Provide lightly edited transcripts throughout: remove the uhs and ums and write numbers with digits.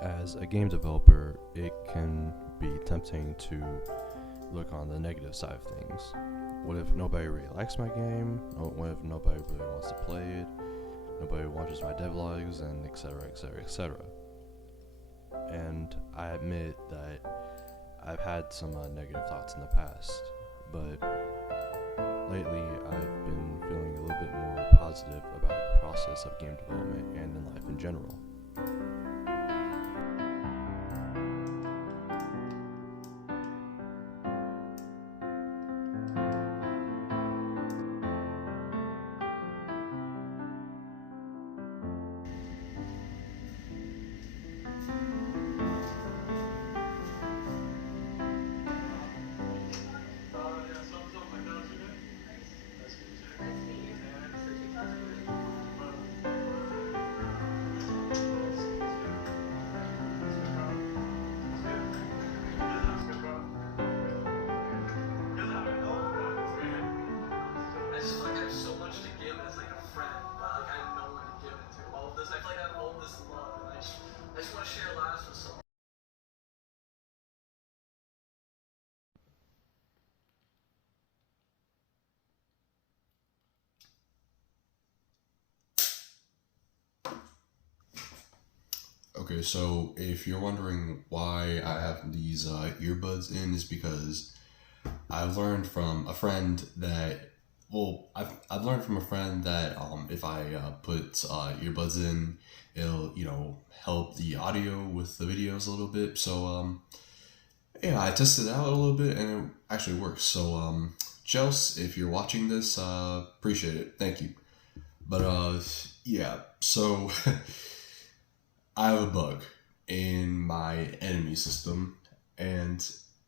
As a game developer, it can be tempting to look on the negative side of things. What if nobody really likes my game? What if nobody really wants to play it? Nobody watches my devlogs, and etc, etc, etc. And I admit that I've had some negative thoughts in the past, but lately I've been feeling a little bit more positive about the process of game development and in life in general. I just feel like I have so much to give as like a friend, but like I have no one to give it to. All of this, I feel like I have all this love, and I just want to share lives with someone. Okay, so if you're wondering why I have these earbuds in, is because I've learned from a friend that, I've learned from a friend that if I put earbuds in, it'll, help the audio with the videos a little bit. So, yeah, I tested it out a little bit and it actually works. So, Chels, if you're watching this, appreciate it. Thank you. But, yeah, so I have a bug in my enemy system, and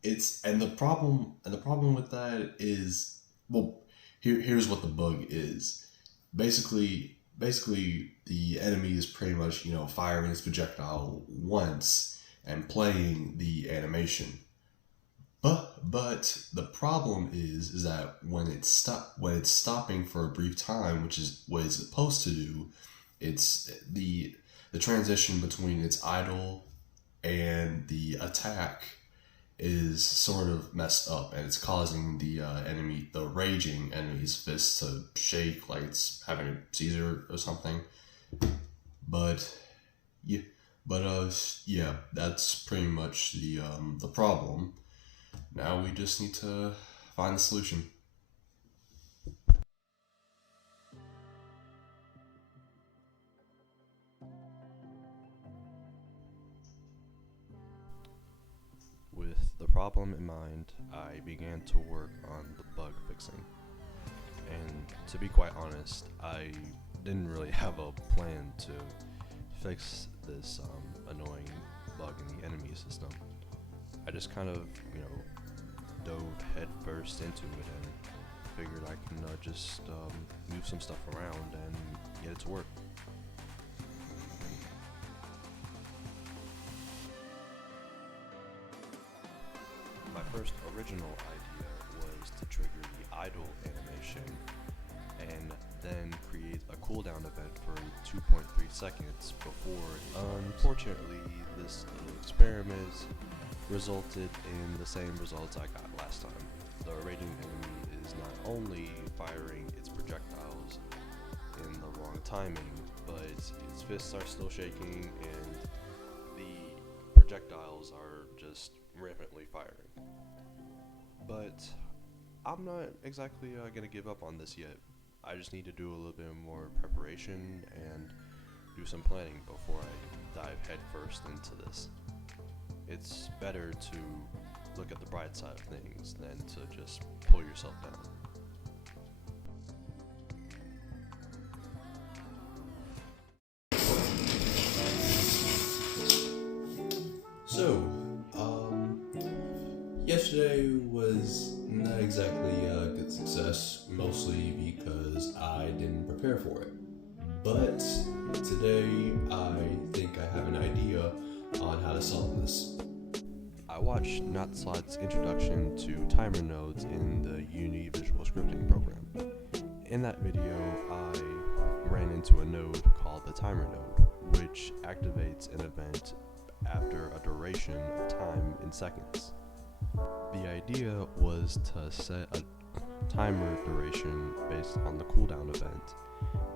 the problem with that is, well, here's what the bug is. Basically the enemy is pretty much, firing his projectile once and playing the animation. But the problem is that when it's stopping for a brief time, which is what it's supposed to do, it's the transition between its idle and the attack is sort of messed up, and it's causing the raging enemy's fist to shake like it's having a seizure or something. But yeah, yeah, that's pretty much the problem. Now we just need to find the solution. With the problem in mind, I began to work on the bug fixing. And to be quite honest, I didn't really have a plan to fix this annoying bug in the enemy system. I just kind of, dove head first into it and figured I can just move some stuff around and get it to work. My first original idea was to trigger the idle animation and then create a cooldown event for 2.3 seconds before. Unfortunately, this little experiment resulted in the same results I got last time. The raging enemy is not only firing its projectiles in the wrong timing, but its fists are still shaking and the projectiles are just rampantly firing. But I'm not exactly gonna give up on this yet. I just need to do a little bit more preparation and do some planning before I dive headfirst into this. It's better to look at the bright side of things than to just pull yourself down. So, yesterday was not exactly a good success, mostly because I didn't prepare for it. But today, I think I have an idea on how to solve this. I watched Notslot's introduction to timer nodes in the Unity visual scripting program. In that video, I ran into a node called the timer node, which activates an event after a duration of time in seconds. The idea was to set a timer duration based on the cooldown event,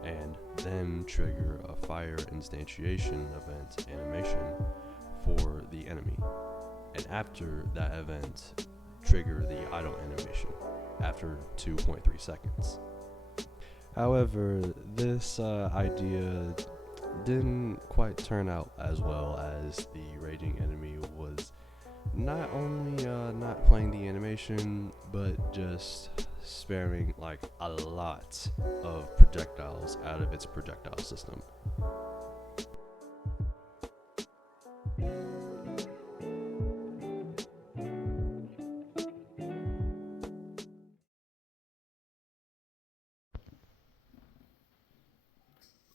and then trigger a fire instantiation event animation for the enemy, and after that event, trigger the idle animation after 2.3 seconds. However, this idea didn't quite turn out as well, as the raging enemy was not only not playing the animation, but just sparing like a lot of projectiles out of its projectile system.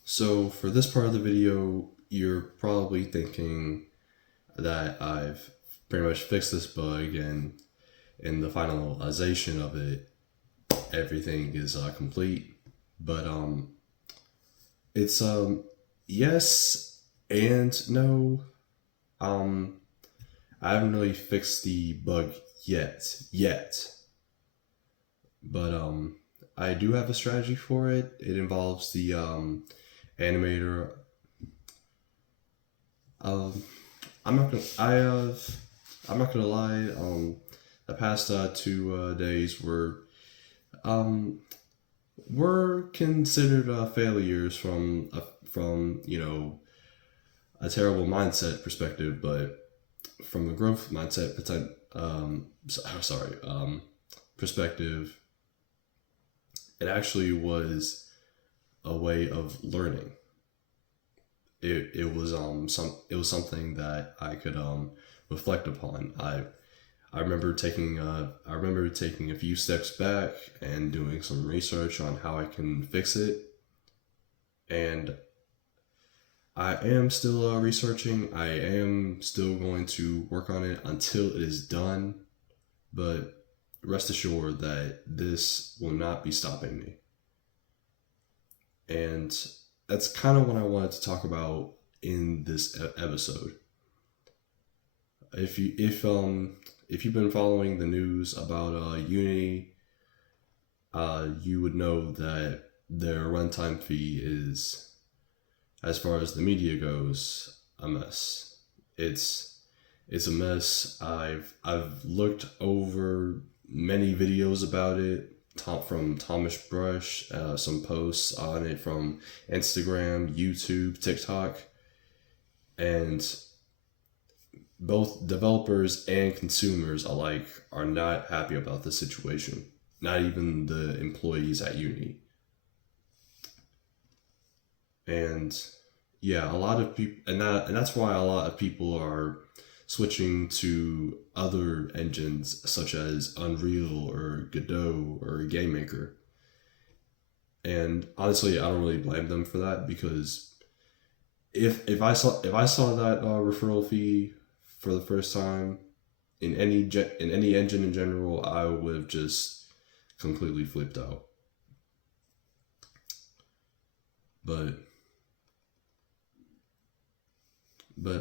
So for this part of the video, you're probably thinking that I've pretty much fixed this bug, and in the finalization of it, everything is complete. But it's yes and no. I haven't really fixed the bug yet. But I do have a strategy for it. It involves the animator. I'm not gonna lie. The past 2 days were considered failures from a terrible mindset perspective, but from a growth mindset perspective, it actually was a way of learning. It was something that I could reflect upon. I remember taking a few steps back and doing some research on how I can fix it, and I am still researching. I am still going to work on it until it is done, but rest assured that this will not be stopping me. And that's kind of what I wanted to talk about in this episode. If you've been following the news about Unity, you would know that their runtime fee is, as far as the media goes, a mess. It's a mess. I've looked over many videos about it, from Thomas Brush, some posts on it from Instagram, YouTube, TikTok, and both developers and consumers alike are not happy about the situation. Not even the employees at Unity. And yeah, a lot of people, and that's why a lot of people are switching to other engines such as Unreal or Godot or GameMaker. And honestly, I don't really blame them for that, because if I saw that referral fee for the first time in any engine in general, I would have just completely flipped out. But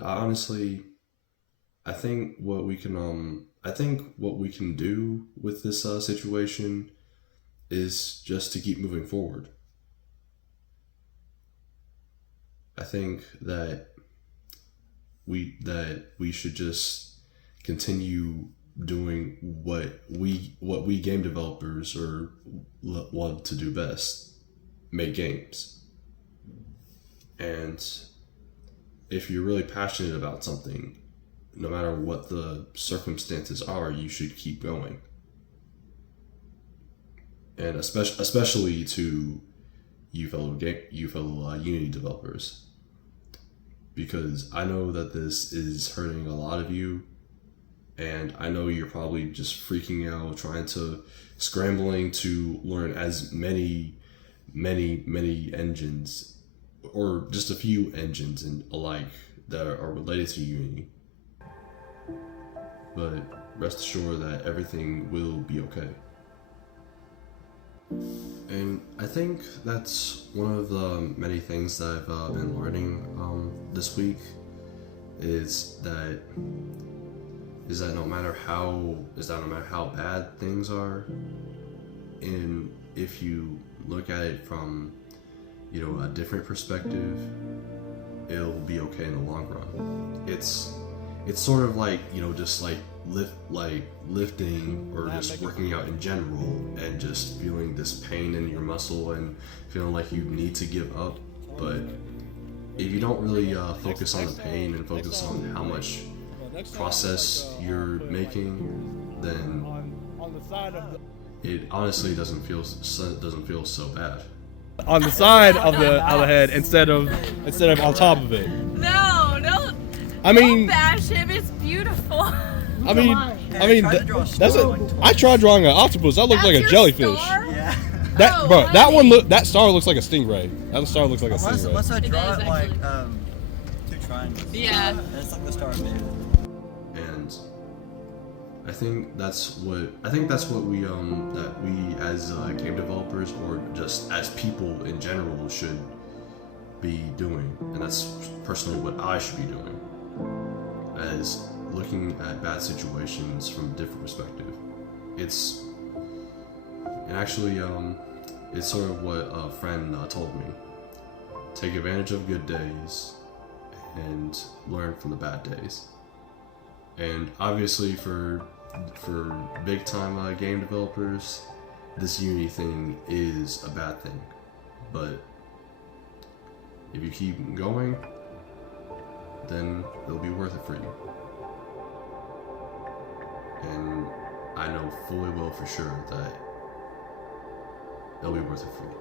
honestly, I think what we can do with this situation is just to keep moving forward. I think that we should just continue doing what we game developers love to do best: make games. And if you're really passionate about something, no matter what the circumstances are, you should keep going. And especially to you fellow Unity developers, because I know that this is hurting a lot of you, and I know you're probably just freaking out, scrambling to learn as many engines, or just a few engines and alike, that are related to Unity. But rest assured that everything will be okay. And I think that's one of the many things that I've been learning this week, is that no matter how bad things are, and if you look at it from, you know, a different perspective, it'll be okay in the long run. It's sort of like, you know, just like lifting or just working out in general, and just feeling this pain in your muscle and feeling like you need to give up. But if you don't really focus on the pain and focus on how much process you're making, then it honestly doesn't feel so bad. On the side of the head instead of on top of it. No, no. I mean, don't bash him. It's beautiful. I mean, that's a. I tried drawing an octopus. That looks like a jellyfish. Yeah. That star looks like a stingray. That star looks like a stingray. Unless I draw does, it like two triangles. Yeah. And it's like the star of David. And I think that's what we as game developers, or just as people in general, should be doing, and that's personally what I should be doing, as looking at bad situations from a different perspective. It's sort of what a friend told me. Take advantage of good days and learn from the bad days. And obviously for big time game developers, this Unity thing is a bad thing. But if you keep going, then it'll be worth it for you. And I know fully well for sure that it'll be worth it for you.